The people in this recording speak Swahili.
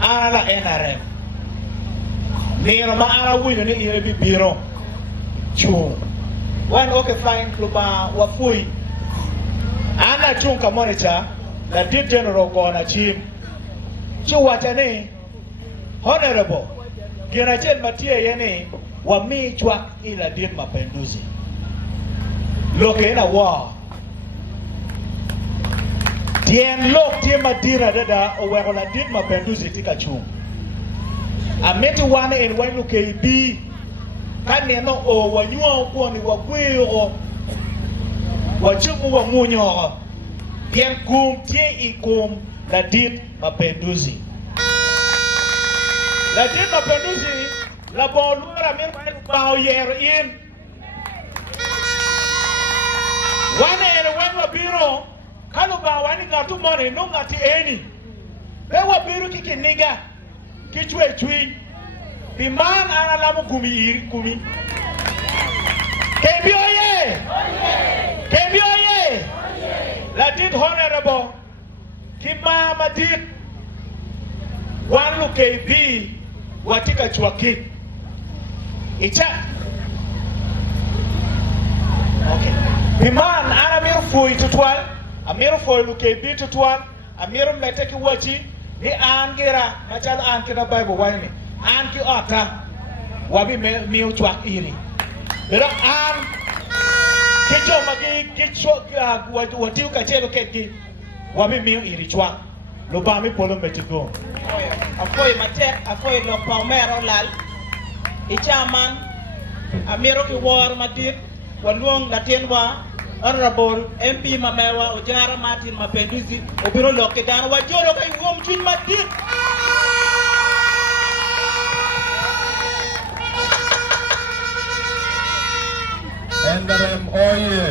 ala NRM nino ma ara wuyo ni ire biro chung when okay fine luba wafui ana chung ka monitor la dit general gona chim chuwacha ni honorable Girachel Matie yene wa mi chwa ila dit Mapenduzi loke na wa tien lok tie madira dada owe la dit Mapenduzi tika chung ameti wana en wanu KB kaneno o wanyua kwoni wa kwiro wa chumu wa munyo tien kum tie ikum la dit Mapenduzi la dit Mapenduzi la bon luara mir bao yer in wana en wanu biro kalo ba wani ngatu mone no ngati eni be wa biro kikiniga kichwe chui biman ana lamu kumi kebio ye la dit honorable kimama dit wanu KB watika chwaki icha okay biman ana mir fui tutwal amir fui lu KB tutwal amir meteki wachi ni angira machal an kina bible wani an ki ota wabi mi chwak iri pero an kicho magi kicho watiu kachelo ketki wabi mi iri chwak lo ba mi polo metiko afoy matek afoy lo palmer Olal ichaman amiro ki war madit walung latenwa honorable MP Mamewa Ojara Martin Mapenduzi obiro loke dan wajoro kay wom chin madit NRM oye